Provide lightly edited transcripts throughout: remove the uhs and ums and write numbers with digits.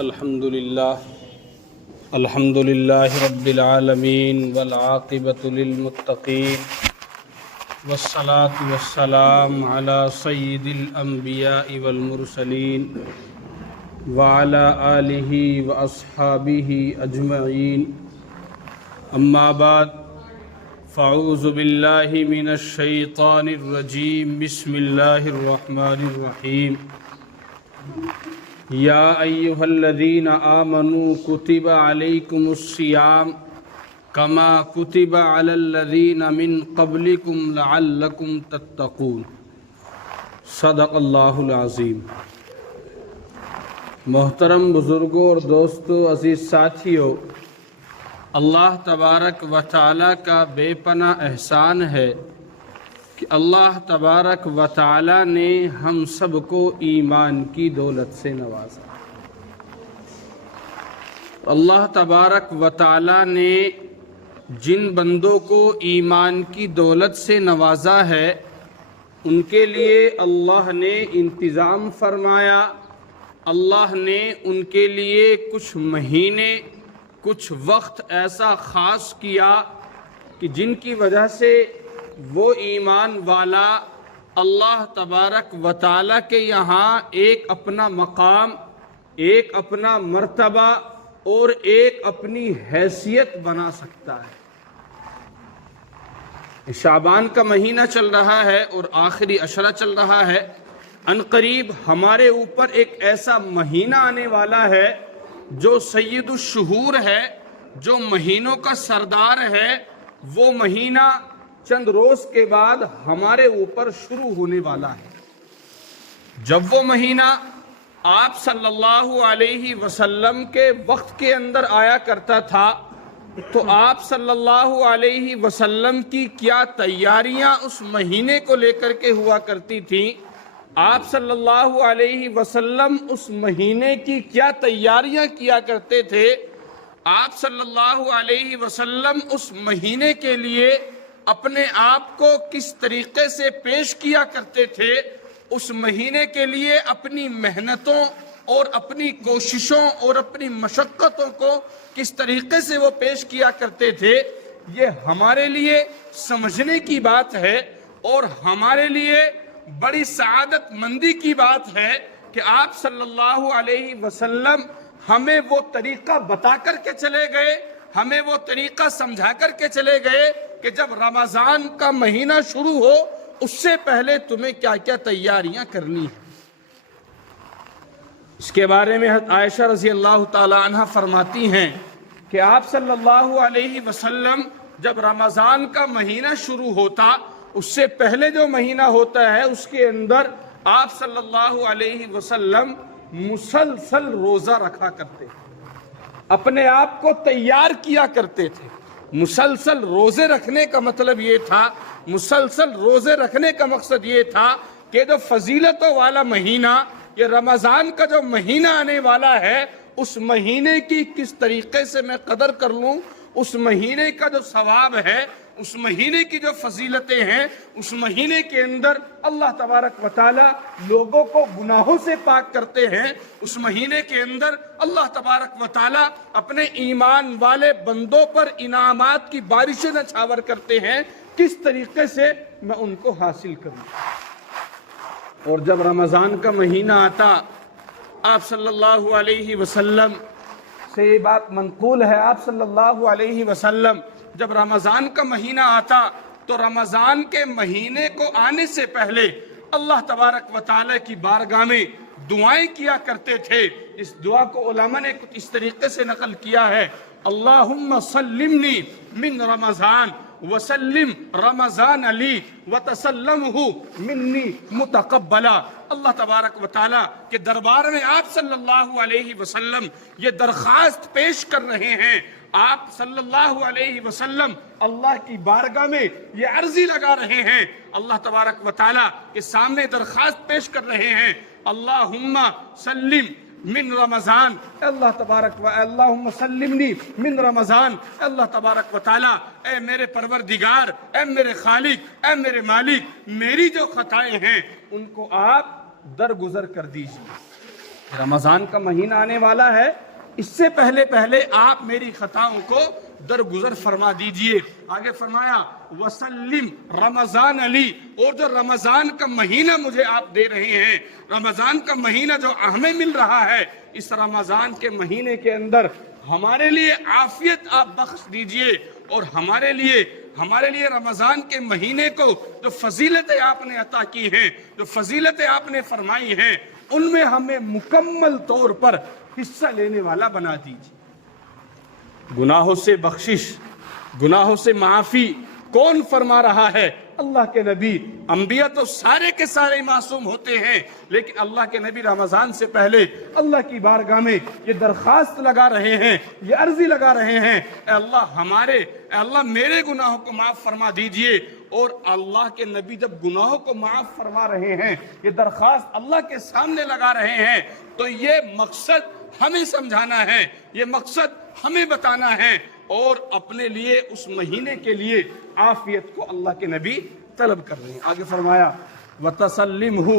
الحمد لله رب العالمين والعاقبة للمتقين والصلاة والسلام على سيد الأنبياء والمرسلين وعلى آله وأصحابه أجمعين أما بعد فأعوذ بالله من الشيطان الرجيم بسم الله الرحمن الرحيم یا ایہا الذین آمنوا کتب علیکم الصیام کما کتب علی الذین من قبلکم لعلکم تتقون صدق اللہ العظیم۔ محترم بزرگوں اور دوستوں، عزیز ساتھیوں، اللہ تبارک و تعالیٰ کا بے پناہ احسان ہے کہ اللہ تبارک و تعالیٰ نے ہم سب کو ایمان کی دولت سے نوازا۔ اللہ تبارک و تعالیٰ نے جن بندوں کو ایمان کی دولت سے نوازا ہے ان کے لیے اللہ نے انتظام فرمایا۔ اللہ نے ان کے لیے کچھ مہینے، کچھ وقت ایسا خاص کیا کہ جن کی وجہ سے وہ ایمان والا اللہ تبارک و تعالیٰ کے یہاں ایک اپنا مقام، ایک اپنا مرتبہ اور ایک اپنی حیثیت بنا سکتا ہے۔ شعبان کا مہینہ چل رہا ہے اور آخری عشرہ چل رہا ہے۔ ان قریب ہمارے اوپر ایک ایسا مہینہ آنے والا ہے جو سید الشہور ہے، جو مہینوں کا سردار ہے۔ وہ مہینہ چند روز کے بعد ہمارے اوپر شروع ہونے والا ہے۔ جب وہ مہینہ آپ صلی اللہ علیہ وسلم کے وقت کے اندر آیا کرتا تھا تو آپ صلی اللہ علیہ وسلم کی کیا تیاریاں اس مہینے کو لے کر کے ہوا کرتی تھیں، آپ صلی اللہ علیہ وسلم اس مہینے کی کیا تیاریاں کیا کرتے تھے، آپ صلی اللہ علیہ وسلم اس مہینے کے لیے اپنے آپ کو کس طریقے سے پیش کیا کرتے تھے، اس مہینے کے لیے اپنی محنتوں اور اپنی کوششوں اور اپنی مشقتوں کو کس طریقے سے وہ پیش کیا کرتے تھے، یہ ہمارے لیے سمجھنے کی بات ہے اور ہمارے لیے بڑی سعادت مندی کی بات ہے کہ آپ صلی اللہ علیہ وسلم ہمیں وہ طریقہ بتا کر کے چلے گئے، ہمیں وہ طریقہ سمجھا کر کے چلے گئے کہ جب رمضان کا مہینہ شروع ہو اس سے پہلے تمہیں کیا کیا تیاریاں کرنی ہیں۔ اس کے بارے میں حضرت عائشہ رضی اللہ تعالی عنہ فرماتی ہیں کہ آپ صلی اللہ علیہ وسلم جب رمضان کا مہینہ شروع ہوتا، اس سے پہلے جو مہینہ ہوتا ہے اس کے اندر آپ صلی اللہ علیہ وسلم مسلسل روزہ رکھا کرتے تھے، اپنے آپ کو تیار کیا کرتے تھے۔ مسلسل روزے رکھنے کا مطلب یہ تھا، مسلسل روزے رکھنے کا مقصد یہ تھا کہ جو فضیلتوں والا مہینہ، یہ رمضان کا جو مہینہ آنے والا ہے، اس مہینے کی کس طریقے سے میں قدر کر لوں، اس مہینے کا جو ثواب ہے، اس مہینے کی جو فضیلتیں ہیں، اس مہینے کے اندر اللہ تبارک و تعالی لوگوں کو گناہوں سے پاک کرتے ہیں، اس مہینے کے اندر اللہ تبارک و تعالی اپنے ایمان والے بندوں پر انعامات کی بارشیں نچھاور کرتے ہیں۔ کس طریقے سے میں ان کو حاصل کروں۔ اور جب رمضان کا مہینہ آتا، آپ صلی اللہ علیہ وسلم سے یہ بات منقول ہے، آپ صلی اللہ علیہ وسلم جب رمضان کا مہینہ آتا تو رمضان کے مہینے کو آنے سے پہلے اللہ تبارک و تعالی کی بارگاہ میں دعائیں کیا کرتے تھے۔ اس دعا کو علماء نے کچھ اس طریقے سے نقل کیا ہے: اللہم سلمنی من رمضان وسلم رمضان علی وتسلمہ منی متقبلا۔ اللہ تبارک و تعالیٰ کے دربار میں آپ صلی اللہ علیہ وسلم یہ درخواست پیش کر رہے ہیں، آپ صلی اللہ علیہ وسلم اللہ کی بارگاہ میں یہ عرضی لگا رہے ہیں، اللہ تبارک و تعالیٰ کے سامنے درخواست پیش کر رہے ہیں: اللہم سلم من رمضان، اللہ تبارک و اللہم سلمنی من رمضان، اللہ تبارک و تعالیٰ اے میرے پروردگار، اے میرے خالق، اے میرے مالک، میری جو خطائیں ہیں ان کو آپ درگزر کر دیجئے۔ رمضان کا مہینہ آنے والا ہے، اس سے پہلے پہلے آپ میری خطاؤں کو درگزر فرما دیجئے۔ آگے فرمایا وسلم رمضان علی، اور جو رمضان کا مہینہ مجھے آپ دے رہے ہیں، رمضان کا مہینہ جو ہمیں مل رہا ہے، اس رمضان کے مہینے کے اندر ہمارے لیے عافیت آپ بخش دیجئے، اور ہمارے لیے رمضان کے مہینے کو جو فضیلتیں آپ نے عطا کی ہیں، جو فضیلتیں آپ نے فرمائی ہیں، ان میں ہمیں مکمل طور پر حصہ لینے والا بنا دیجیے۔ گناہوں سے بخشش، گناہوں سے معافی کون فرما رہا ہے؟ اللہ کے نبی۔ انبیاء تو سارے کے سارے معصوم ہوتے ہیں، لیکن اللہ کے نبی رمضان سے پہلے اللہ کی بارگاہ میں یہ درخواست لگا رہے ہیں، یہ عرضی لگا رہے ہیں، اے اللہ میرے گناہوں کو معاف فرما دیجئے۔ اور اللہ کے نبی جب گناہوں کو معاف فرما رہے ہیں، یہ درخواست اللہ کے سامنے لگا رہے ہیں، تو یہ مقصد ہمیں سمجھانا ہے، یہ مقصد ہمیں بتانا ہے، اور اپنے لیے اس مہینے کے لیے عافیت کو اللہ کے نبی طلب کر رہے ہیں۔ آگے فرمایا وَتَسَلِّمْهُ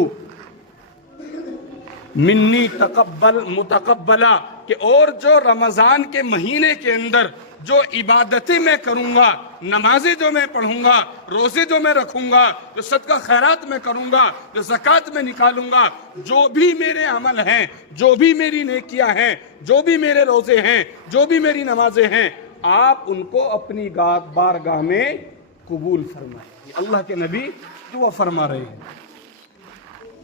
منی تقبل متقبلا، کہ اور جو رمضان کے مہینے کے اندر جو عبادتیں میں کروں گا، نمازیں جو میں پڑھوں گا، روزے جو میں رکھوں گا، جو صدقہ خیرات میں کروں گا، جو زکوٰۃ میں نکالوں گا، جو بھی میرے عمل ہیں، جو بھی میری نیکیاں ہیں، جو بھی میرے روزے ہیں، جو بھی میری نمازیں ہیں، آپ ان کو اپنی بارگاہ میں قبول فرمائیں۔ اللہ کے نبی دعا فرما رہے ہیں،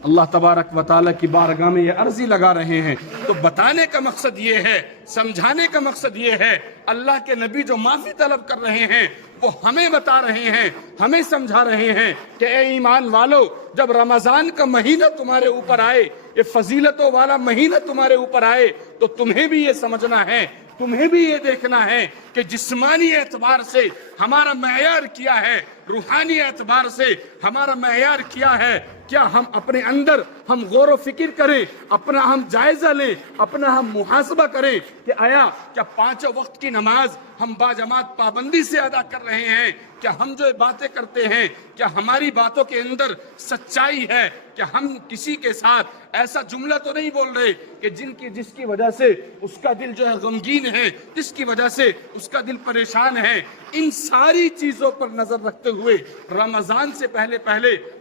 اللہ تبارک و تعالیٰ کی بارگاہ میں یہ عرضی لگا رہے ہیں۔ تو بتانے کا مقصد یہ ہے، سمجھانے کا مقصد یہ ہے، اللہ کے نبی جو معافی طلب کر رہے ہیں وہ ہمیں بتا رہے ہیں، ہمیں سمجھا رہے ہیں کہ اے ایمان والو، جب رمضان کا مہینہ تمہارے اوپر آئے، یہ فضیلتوں والا مہینہ تمہارے اوپر آئے، تو تمہیں بھی یہ سمجھنا ہے، تمہیں بھی یہ دیکھنا ہے کہ جسمانی اعتبار سے ہمارا معیار کیا ہے، روحانی اعتبار سے ہمارا معیار کیا ہے۔ کیا ہم اپنے اندر ہم غور و فکر کریں، اپنا ہم جائزہ لیں، اپنا ہم محاسبہ کریں کہ آیا کیا 5 وقت کی نماز ہم باجماعت پابندی سے ادا کر رہے ہیں؟ کیا ہم جو باتیں کرتے ہیں، کیا ہماری باتوں کے اندر سچائی ہے؟ کیا ہم کسی کے ساتھ ایسا جملہ تو نہیں بول رہے کہ جس کی وجہ سے اس کا دل جو ہے غمگین ہے، جس کی وجہ سے اس کا دل پریشان ہے؟ ان ساری چیزوں پر نظر رکھتے ہوئے رمضان سے پہلے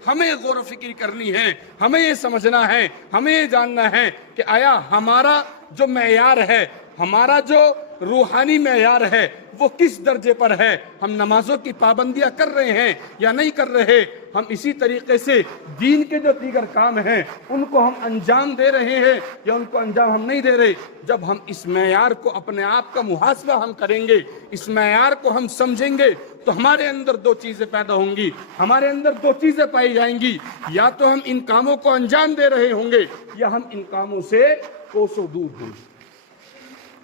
ہمیں غور و فکر کرنی ہے، ہمیں یہ سمجھنا ہے، ہمیں یہ جاننا ہے کہ آیا ہمارا جو معیار ہے، ہمارا جو روحانی معیار ہے، وہ کس درجے پر ہے؟ ہم نمازوں کی پابندیاں کر رہے ہیں یا نہیں کر رہے؟ ہم اسی طریقے سے دین کے جو دیگر کام ہیں ان کو ہم انجام دے رہے ہیں یا ان کو انجام ہم نہیں دے رہے؟ جب ہم اس معیار کو، اپنے آپ کا محاسبہ ہم کریں گے، اس معیار کو ہم سمجھیں گے، تو ہمارے اندر 2 چیزیں پیدا ہوں گی، ہمارے اندر 2 چیزیں پائی جائیں گی، یا تو ہم ان کاموں کو انجام دے رہے ہوں گے یا ہم ان کاموں سے کوسوں دور ہوں گے۔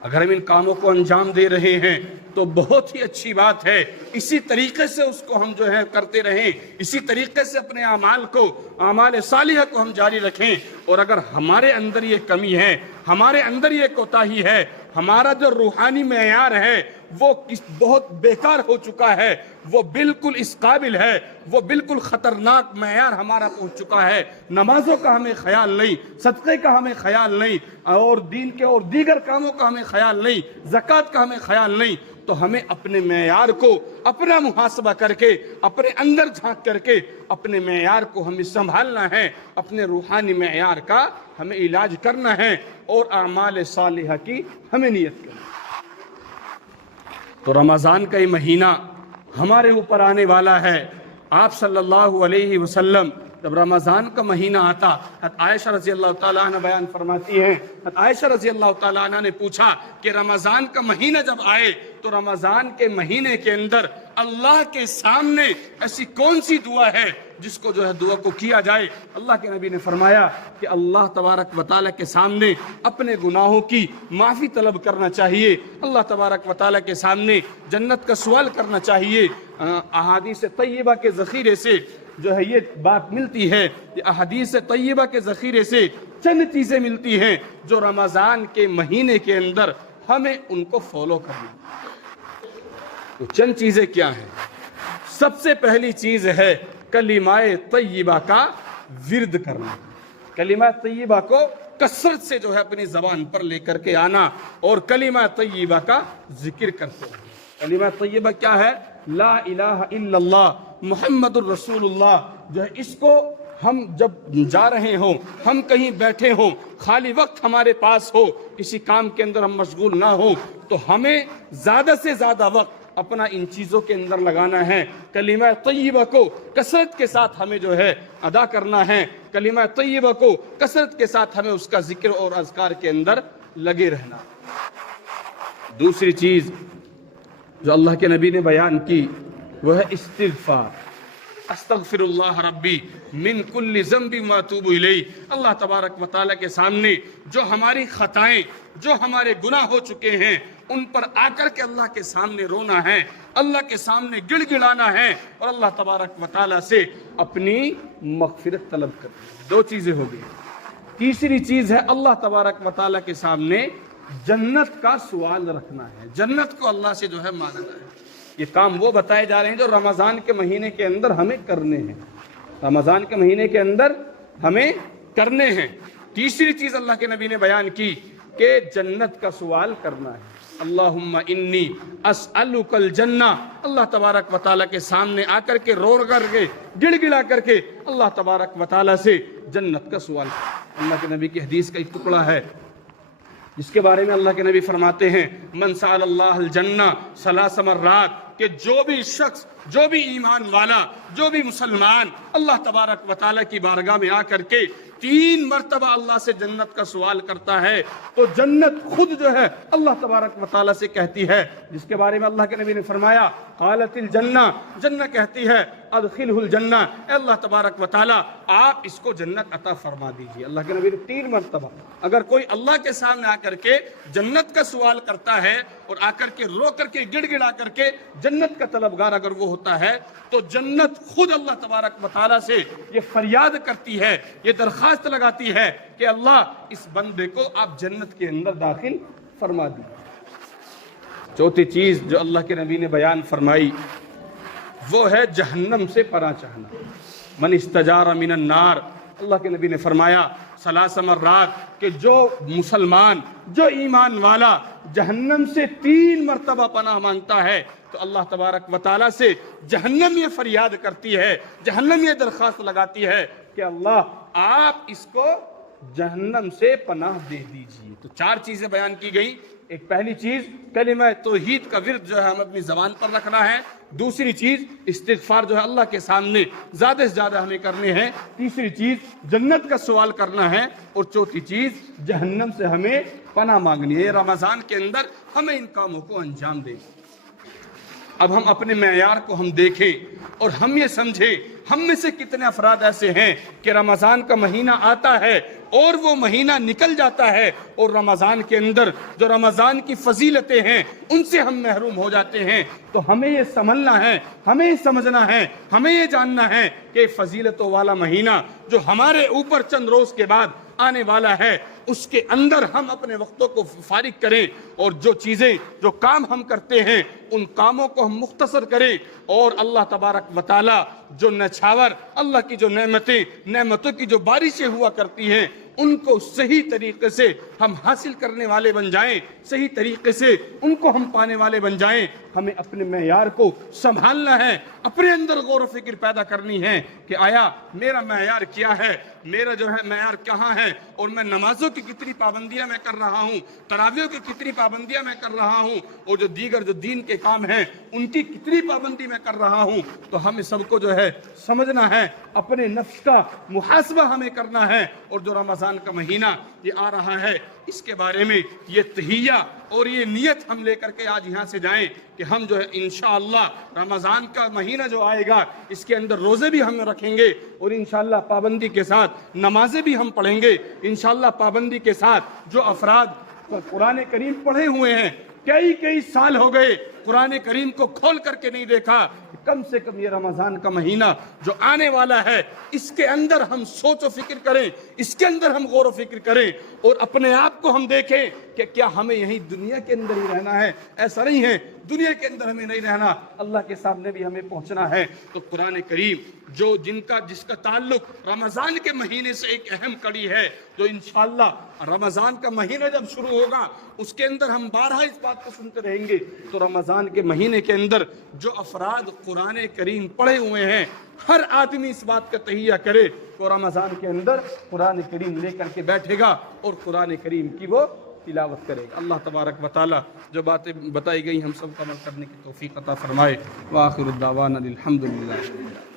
اگر ہم ان کاموں کو انجام دے رہے ہیں تو بہت ہی اچھی بات ہے، اسی طریقے سے اس کو ہم جو ہے کرتے رہیں، اسی طریقے سے اپنے اعمال صالحہ کو ہم جاری رکھیں۔ اور اگر ہمارے اندر یہ کمی ہے، ہمارے اندر یہ کوتاہی ہے، ہمارا جو روحانی معیار ہے وہ بہت بیکار ہو چکا ہے، وہ بالکل اس قابل ہے، وہ بالکل خطرناک معیار ہمارا پہنچ چکا ہے، نمازوں کا ہمیں خیال نہیں، صدقے کا ہمیں خیال نہیں، اور دین کے اور دیگر کاموں کا ہمیں خیال نہیں، زکوٰۃ کا ہمیں خیال نہیں، تو ہمیں اپنے معیار کو اپنا محاسبہ کر کے، اپنے اندر جھانک کر کے اپنے معیار کو ہمیں سنبھالنا ہے، اپنے روحانی معیار کا ہمیں علاج کرنا ہے، اور اعمال صالحہ کی ہمیں نیت کرنا ہے۔ تو رمضان کا یہ مہینہ ہمارے اوپر آنے والا ہے۔ آپ صلی اللہ علیہ وسلم جب رمضان کا مہینہ آتا، حضرت عائشہ رضی اللہ تعالیٰ عنہ بیان فرماتی ہیں، حضرت عائشہ رضی اللہ تعالیٰ عنہ نے پوچھا کہ رمضان کا مہینہ جب آئے تو رمضان کے مہینے کے اندر اللہ کے سامنے ایسی کون سی دعا ہے جس کو جو ہے دعا کو کیا جائے؟ اللہ کے نبی نے فرمایا کہ اللہ تبارک و تعالیٰ کے سامنے اپنے گناہوں کی معافی طلب کرنا چاہیے، اللہ تبارک و تعالیٰ کے سامنے جنت کا سوال کرنا چاہیے۔ احادیث طیبہ کے ذخیرے سے جو ہے یہ بات ملتی ہے کہ احادیث طیبہ کے ذخیرے سے چند چیزیں ملتی ہیں جو رمضان کے مہینے کے اندر ہمیں ان کو فالو کرنا۔ تو چند چیزیں کیا ہیں؟ سب سے پہلی چیز ہے کلمہ طیبہ کا ورد کرنا، کلمہ طیبہ کو کثرت سے جو ہے اپنی زبان پر لے کر کے آنا اور کلمہ طیبہ کا ذکر کرتے ہیں۔ کلمہ طیبہ کیا ہے؟ لا الہ الا اللہ محمد الرسول اللہ، جو ہے اس کو ہم جب جا رہے ہوں، ہم کہیں بیٹھے ہوں، خالی وقت ہمارے پاس ہو، کسی کام کے اندر ہم مشغول نہ ہوں، تو ہمیں زیادہ سے زیادہ وقت اپنا ان چیزوں کے اندر لگانا ہے۔ کلمہ طیبہ کو کثرت کے ساتھ ہمیں جو ہے ادا کرنا ہے، کلمہ طیبہ کو کثرت کے ساتھ ہمیں اس کا ذکر اور اذکار کے اندر لگے رہنا۔ دوسری چیز جو اللہ کے نبی نے بیان کی وہ ہے استغفار۔ استغفر اللہ ربی من کل ذنب واتوب الیہ۔ اللہ تبارک و تعالیٰ کے سامنے جو ہماری خطائیں، جو ہمارے گناہ ہو چکے ہیں، ان پر آ کر کے اللہ کے سامنے رونا ہے، اللہ کے سامنے گڑ گڑانا ہے اور اللہ تبارک و تعالیٰ سے اپنی مغفرت طلب کرنا ہے۔ دو چیزیں ہو گئی۔ تیسری چیز ہے اللہ تبارک و تعالیٰ کے سامنے جنت کا سوال رکھنا ہے، جنت کو اللہ سے جو ہے مانگنا ہے۔ یہ کام وہ بتائے جا رہے ہیں جو رمضان کے مہینے کے اندر ہمیں کرنے ہیں، رمضان کے مہینے کے اندر ہمیں کرنے ہیں۔ تیسری چیز اللہ کے نبی نے بیان کی کہ جنت کا سوال کرنا ہے۔ اللہم انی اسألک الجنہ، اللہ تبارک و تعالیٰ کے سامنے آ کر کے رو کر کے گڑ گڑا کر کے اللہ تبارک و تعالیٰ سے جنت کا سوال کرنا۔ اللہ کے نبی کی حدیث کا ایک ٹکڑا ہے جس کے بارے میں اللہ کے نبی فرماتے ہیں من سأل اللہ الجنہ ثلاث مرات، کہ جو بھی شخص، جو بھی ایمان والا، جو بھی مسلمان اللہ تبارک و تعالیٰ کی بارگاہ میں آ کر کے 3 مرتبہ اللہ سے جنت کا سوال کرتا ہے تو جنت خود جو ہے اللہ تبارک و تعالیٰ سے کہتی ہے، جس کے بارے میں اللہ کے نبی نے فرمایا قالت الجنہ، جنہ کہتی ہے ادخلہ الجنہ، اے اللہ تبارک و تعالیٰ آپ اس کو جنت عطا فرما دیجیے۔ اللہ کے نبی نے 3 مرتبہ۔ اگر کوئی اللہ کے سامنے آ کر کے جنت کا سوال کرتا ہے اور آ کر کے رو کر کے گڑ گڑا کر کے جنت کا طلبگار اگر وہ ہوتا ہے تو جنت خود اللہ تبارک و تعالیٰ سے یہ فریاد کرتی ہے، یہ درخواست لگاتی ہے کہ اللہ اس بندے کو آپ جنت کے اندر داخل فرما دیجیے۔ چوتھی چیز جو اللہ کے نبی نے بیان فرمائی وہ ہے جہنم سے پناہ چاہنا۔ من استجار من النار، اللہ کے نبی نے فرمایا 3 مرات کہ جو مسلمان، جو ایمان والا جہنم سے 3 مرتبہ پناہ مانگتا ہے تو اللہ تبارک و تعالیٰ سے جہنم یہ فریاد کرتی ہے، جہنم یہ درخواست لگاتی ہے کہ اللہ آپ اس کو جہنم سے پناہ دے دیجیے۔ تو 4 چیزیں بیان کی گئی۔ ایک پہلی چیز کلمہ توحید کا ورد جو ہے ہم اپنی زبان پر رکھنا ہے۔ دوسری چیز استغفار جو ہے اللہ کے سامنے زیادہ سے زیادہ ہمیں کرنے ہیں۔ تیسری چیز جنت کا سوال کرنا ہے، اور چوتھی چیز جہنم سے ہمیں پناہ مانگنی ہے۔ رمضان کے اندر ہمیں ان کاموں کو انجام دیں۔ اب ہم اپنے معیار کو ہم دیکھیں اور ہم یہ سمجھیں ہم میں سے کتنے افراد ایسے ہیں کہ رمضان کا مہینہ آتا ہے اور وہ مہینہ نکل جاتا ہے اور رمضان کے اندر جو رمضان کی فضیلتیں ہیں ان سے ہم محروم ہو جاتے ہیں۔ تو ہمیں یہ سمجھنا ہے، ہمیں یہ سمجھنا ہے، ہمیں یہ جاننا ہے کہ فضیلتوں والا مہینہ جو ہمارے اوپر چند روز کے بعد آنے والا ہے اس کے اندر ہم اپنے وقتوں کو فارغ کریں اور جو چیزیں، جو کام ہم کرتے ہیں ان کاموں کو ہم مختصر کریں، اور اللہ تبارک و تعالی جو نچھاور، اللہ کی جو نعمتوں کی جو بارشیں ہوا کرتی ہیں ان کو صحیح طریقے سے ہم حاصل کرنے والے بن جائیں، صحیح طریقے سے ان کو ہم پانے والے بن جائیں۔ ہمیں اپنے معیار کو سنبھالنا ہے، اپنے اندر غور و فکر پیدا کرنی ہے کہ آیا میرا معیار کیا ہے، میرا جو ہے معیار کہاں ہے، اور میں نمازوں کی کتنی پابندیاں میں کر رہا ہوں، تراویح کی کتنی پابندیاں میں کر رہا ہوں، اور جو دیگر جو دین کے کام ہیں ان کی کتنی پابندی میں کر رہا ہوں۔ تو ہمیں سب کو جو ہے سمجھنا ہے، اپنے نفس کا محاسبہ ہمیں کرنا ہے، اور جو رمضان کا مہینہ یہ آ رہا ہے اس کے بارے میں یہ تہیہ اور یہ نیت ہم لے کر کے آج یہاں سے جائیں کہ ہم جو ہے انشاءاللہ رمضان کا مہینہ جو آئے گا اس کے اندر روزے بھی ہم رکھیں گے، اور انشاءاللہ پابندی کے ساتھ نمازیں بھی ہم پڑھیں گے، انشاءاللہ پابندی کے ساتھ۔ جو افراد قرآن کریم پڑھے ہوئے ہیں، کئی سال ہو گئے قرآن کریم کو کھول کر کے نہیں دیکھا، کم سے کم یہ رمضان کا مہینہ جو آنے والا ہے اس کے اندر ہم سوچ و فکر کریں، اس کے اندر ہم غور و فکر کریں، اور اپنے آپ کو ہم دیکھیں کہ کیا ہمیں یہیں دنیا کے اندر ہی رہنا ہے؟ ایسا نہیں ہے، دنیا کے اندر ہمیں نہیں رہنا، اللہ کے سامنے بھی ہمیں پہنچنا ہے۔ تو قرآن کریم جس کا تعلق رمضان کے مہینے سے ایک اہم کڑی ہے، جو انشاءاللہ رمضان کا مہینہ جب شروع ہوگا اس کے اندر ہم بارہا اس بات کو سنتے رہیں گے۔ تو رمضان کے مہینے کے اندر جو افراد قرآن کریم پڑھے ہوئے ہیں، ہر آدمی اس بات کا تہیہ کرے کہ رمضان کے اندر قرآن کریم لے کر کے بیٹھے گا اور قرآن کریم کی وہ تلاوت کرے گا۔ اللہ تبارک و تعالی جو باتیں بتائی گئی ہم سب کو عمل کرنے کی توفیق عطا فرمائے۔ وآخر الدعوانا الحمدللہ۔